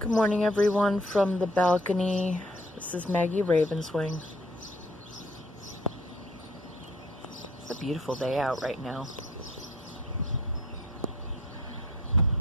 Good morning, everyone, from the balcony. This is Maggie Ravenswing. It's a beautiful day out right now.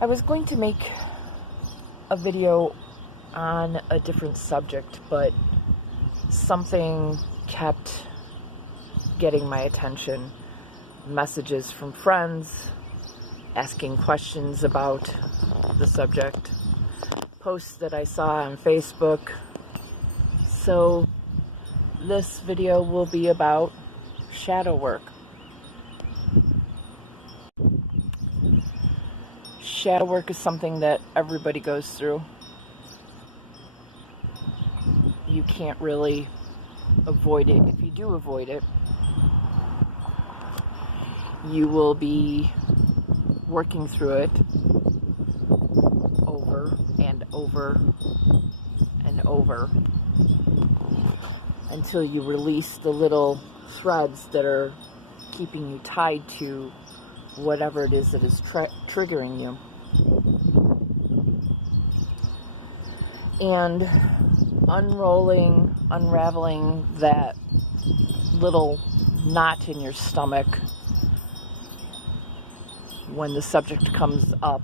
I was going to make a video on a different subject, but something kept getting my attention. Messages from friends asking questions about the subject. Posts that I saw on Facebook. So this video will be about shadow work. Shadow work is something that everybody goes through. You can't really avoid it. If you do avoid it, you will be working through it over and over and over until you release the little threads that are keeping you tied to whatever it is that is triggering you. And unraveling that little knot in your stomach when the subject comes up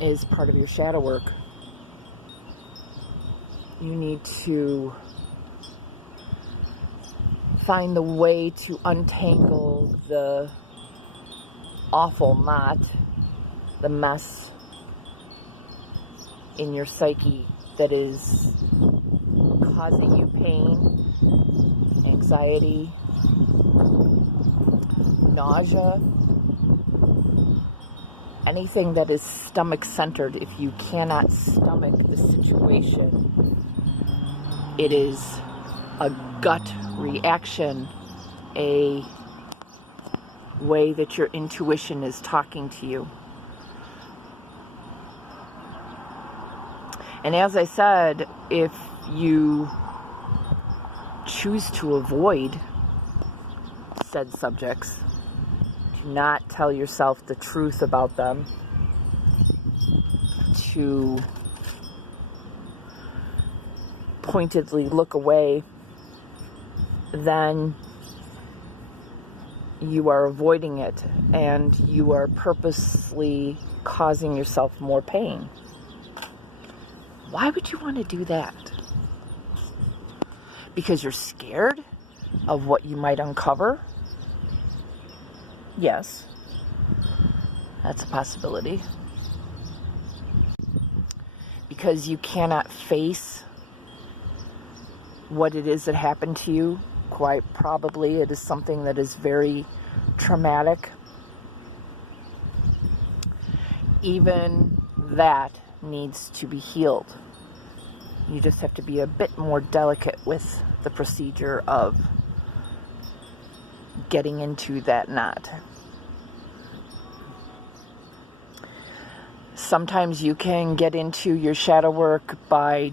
is part of your shadow work. You need to find the way to untangle the awful knot, the mess in your psyche that is causing you pain, anxiety, nausea, anything that is stomach-centered. If you cannot stomach the situation, it is a gut reaction, a way that your intuition is talking to you. And as I said, if you choose to avoid said subjects, to not tell yourself the truth about them, to pointedly look away, then you are avoiding it and you are purposely causing yourself more pain. Why would you want to do that? Because you're scared of what you might uncover? Yes, that's a possibility. Because you cannot face what it is that happened to you. Quite probably it is something that is very traumatic. Even that needs to be healed. You just have to be a bit more delicate with the procedure of getting into that knot. Sometimes you can get into your shadow work by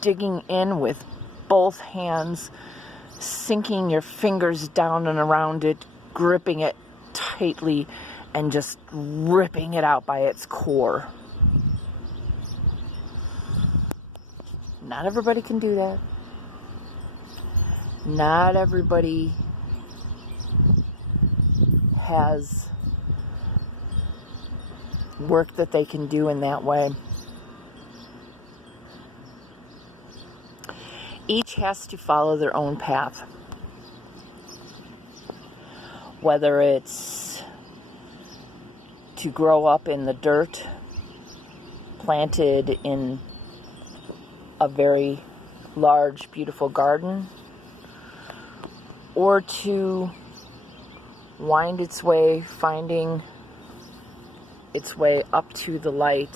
digging in with both hands, sinking your fingers down and around it, gripping it tightly, and just ripping it out by its core. Not everybody can do that. Not everybody has work that they can do in that way. Each has to follow their own path. Whether it's to grow up in the dirt, planted in a very large, beautiful garden, or to wind its way, finding its way up to the light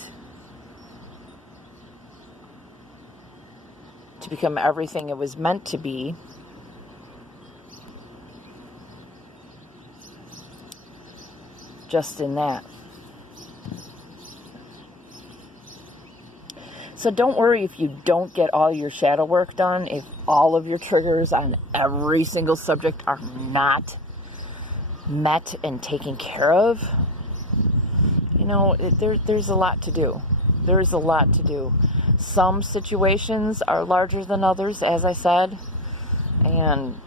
to become everything it was meant to be. Just in that. So don't worry if you don't get all your shadow work done, if all of your triggers on every single subject are not met and taken care of. there's a lot to do. There's a lot to do. Some situations are larger than others, as I said, and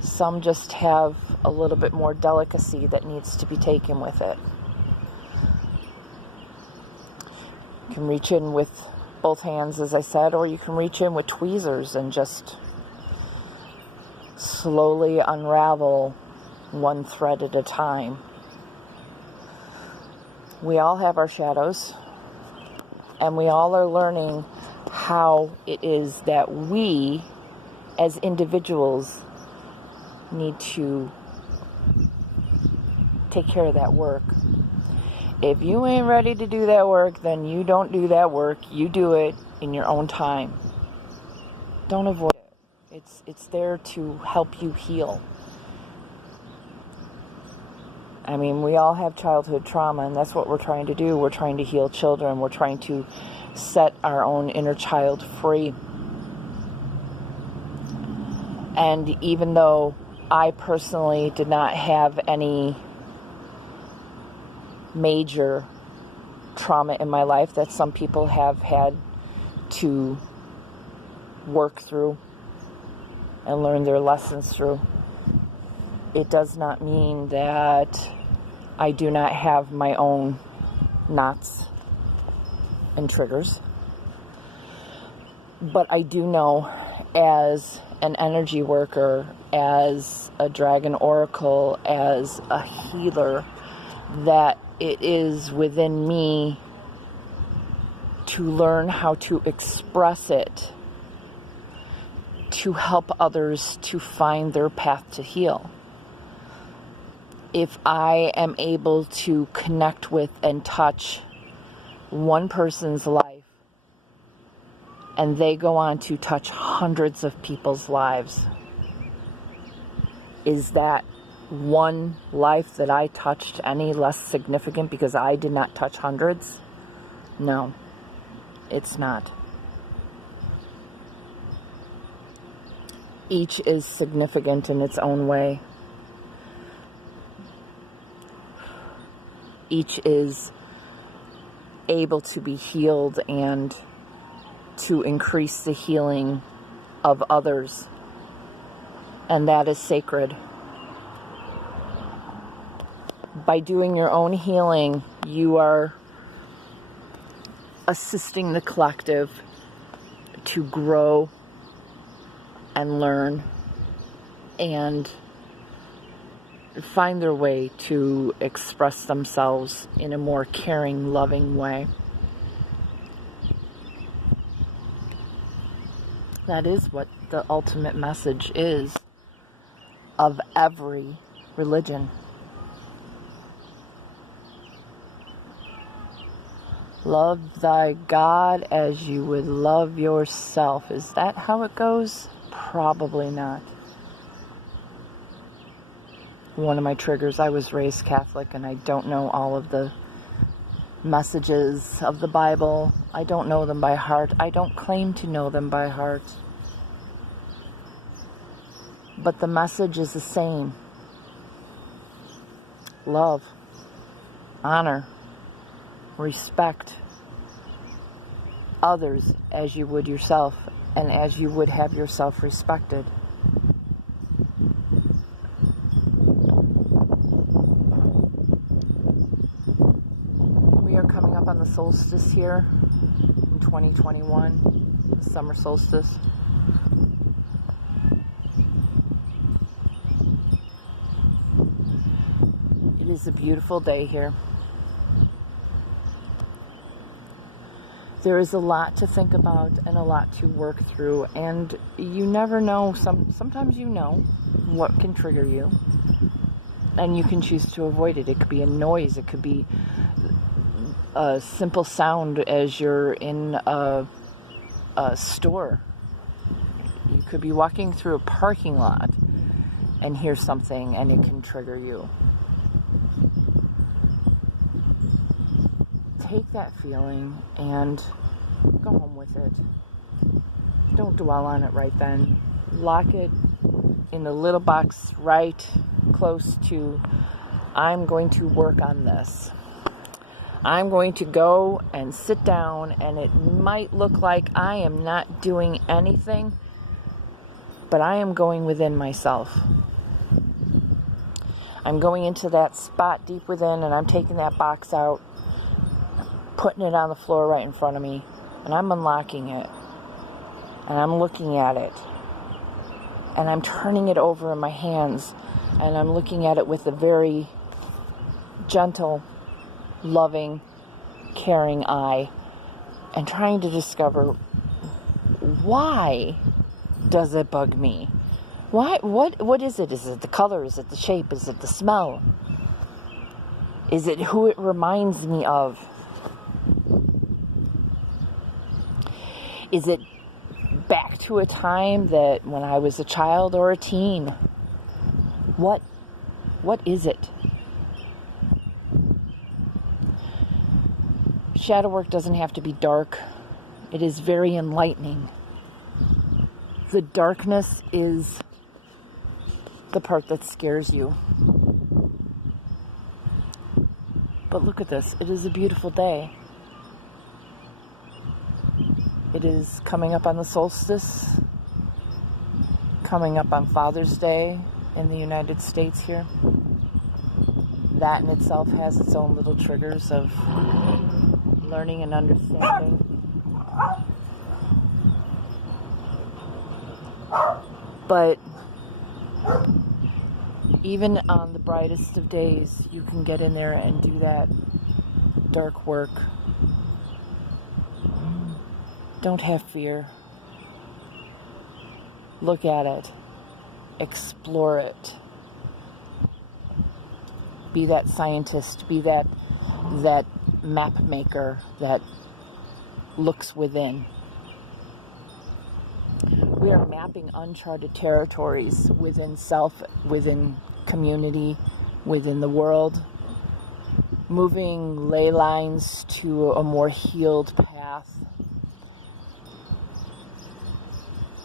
some just have a little bit more delicacy that needs to be taken with it. You can reach in with both hands, as I said, or you can reach in with tweezers and just slowly unravel one thread at a time. We all have our shadows, and we all are learning how it is that we, as individuals, need to take care of that work. If you ain't ready to do that work, then you don't do that work. You do it in your own time. Don't avoid it. It's there to help you heal. I mean, we all have childhood trauma, and that's what we're trying to do. We're trying to heal children. We're trying to set our own inner child free. And even though I personally did not have any major trauma in my life that some people have had to work through and learn their lessons through, it does not mean that I do not have my own knots and triggers. But I do know, as an energy worker, as a dragon oracle, as a healer, that it is within me to learn how to express it, to help others to find their path to heal. If I am able to connect with and touch one person's life, and they go on to touch hundreds of people's lives, is that one life that I touched any less significant because I did not touch hundreds? No, it's not. Each is significant in its own way. Each is able to be healed and to increase the healing of others. And that is sacred. By doing your own healing, you are assisting the collective to grow and learn and find their way to express themselves in a more caring, loving way. That is what the ultimate message is of every religion. Love thy God as you would love yourself. Is that how it goes? Probably not. One of my triggers, I was raised Catholic, and I don't know all of the messages of the Bible. I don't know them by heart. I don't claim to know them by heart. But the message is the same. Love, honor, respect others as you would yourself, and as you would have yourself respected. We are coming up on the solstice here in 2021, the summer solstice. It is a beautiful day here. There is a lot to think about and a lot to work through, and you never know. Sometimes you know what can trigger you, and you can choose to avoid it. It could be a noise. It could be a simple sound as you're in a store. You could be walking through a parking lot and hear something, and it can trigger you. Take that feeling and go home with it. Don't dwell on it right then. Lock it in the little box right close to I'm going to work on this. I'm going to go and sit down, and it might look like I am not doing anything, but I am going within myself. I'm going into that spot deep within, and I'm taking that box out, putting it on the floor right in front of me, and I'm unlocking it, and I'm looking at it, and I'm turning it over in my hands, and I'm looking at it with a very gentle, loving, caring eye, and trying to discover, why does it bug me? What is it? Is it the color? Is it the shape? Is it the smell? Is it who it reminds me of? Is it back to a time that when I was a child or a teen? What is it? Shadow work doesn't have to be dark. It is very enlightening. The darkness is the part that scares you. But look at this. It is a beautiful day. It is coming up on the solstice, coming up on Father's Day in the United States here. That in itself has its own little triggers of learning and understanding. But even on the brightest of days, you can get in there and do that dark work. Don't have fear. Look at it. Explore it. Be that scientist. Be that map maker that looks within. We are mapping uncharted territories within self, within community, within the world, moving ley lines to a more healed path,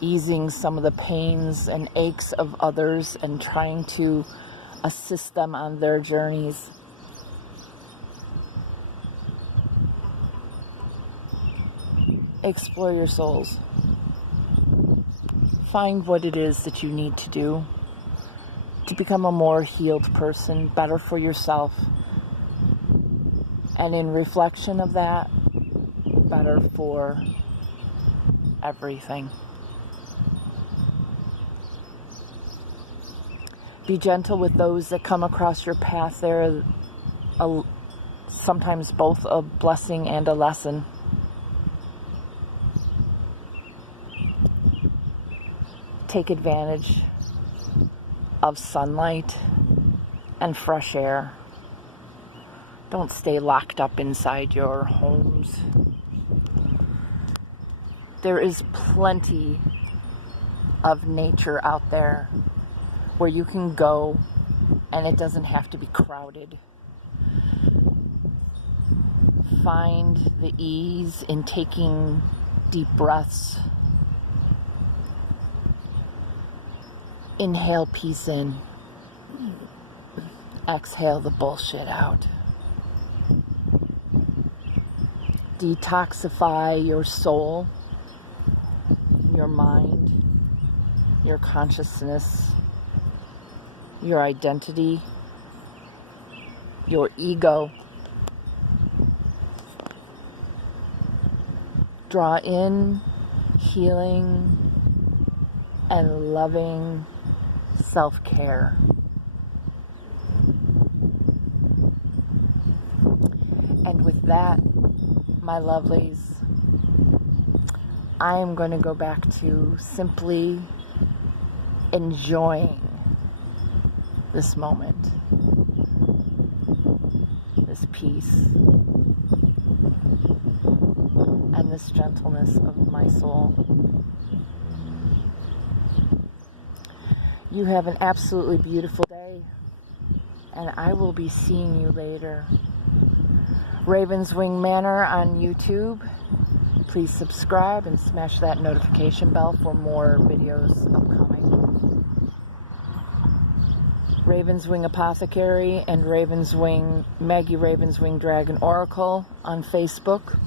easing some of the pains and aches of others and trying to assist them on their journeys. Explore your souls. Find what it is that you need to do to become a more healed person, better for yourself. And in reflection of that, better for everything. Be gentle with those that come across your path. They're sometimes both a blessing and a lesson. Take advantage of sunlight and fresh air. Don't stay locked up inside your homes. There is plenty of nature out there where you can go and it doesn't have to be crowded. Find the ease in taking deep breaths. Inhale peace in. Exhale the bullshit out. Detoxify your soul, your mind, your consciousness, your identity, your ego. Draw in healing and loving self-care. And with that, my lovelies, I am going to go back to simply enjoying this moment, this peace, and this gentleness of my soul. You have an absolutely beautiful day, and I will be seeing you later. Raven's Wing Manor on YouTube. Please subscribe and smash that notification bell for more videos upcoming. Ravenswing Apothecary and Maggie Ravenswing Dragon Oracle on Facebook.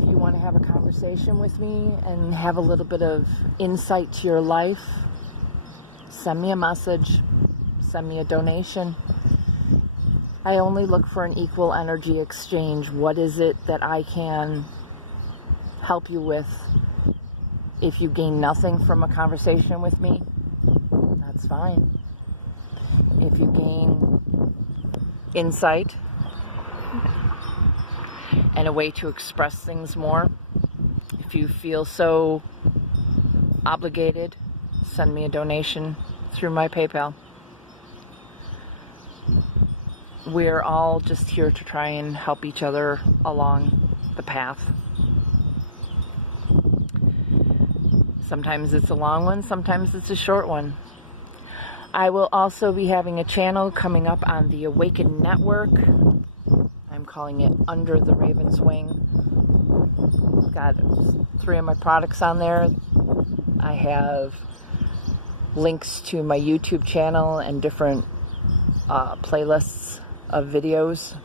If you want to have a conversation with me and have a little bit of insight to your life, send me a message, send me a donation. I only look for an equal energy exchange. What is it that I can help you with? If you gain nothing from a conversation with me, that's fine. If you gain insight and a way to express things more, if you feel so obligated, send me a donation through my PayPal. We're all just here to try and help each other along the path. Sometimes it's a long one, sometimes it's a short one. I will also be having a channel coming up on the Awaken Network. I'm calling it Under the Raven's Wing. I've got 3 of my products on there. I have links to my YouTube channel and different playlists of videos.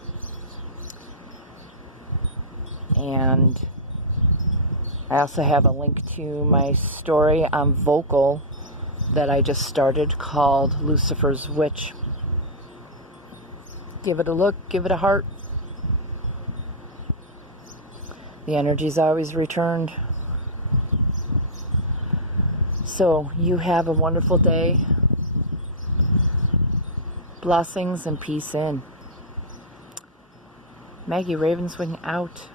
And I also have a link to my story on Vocal that I just started called Lucifer's Witch. Give it a look, give it a heart. The energy's always returned. So you have a wonderful day. Blessings and peace in. Maggie Ravenswing out.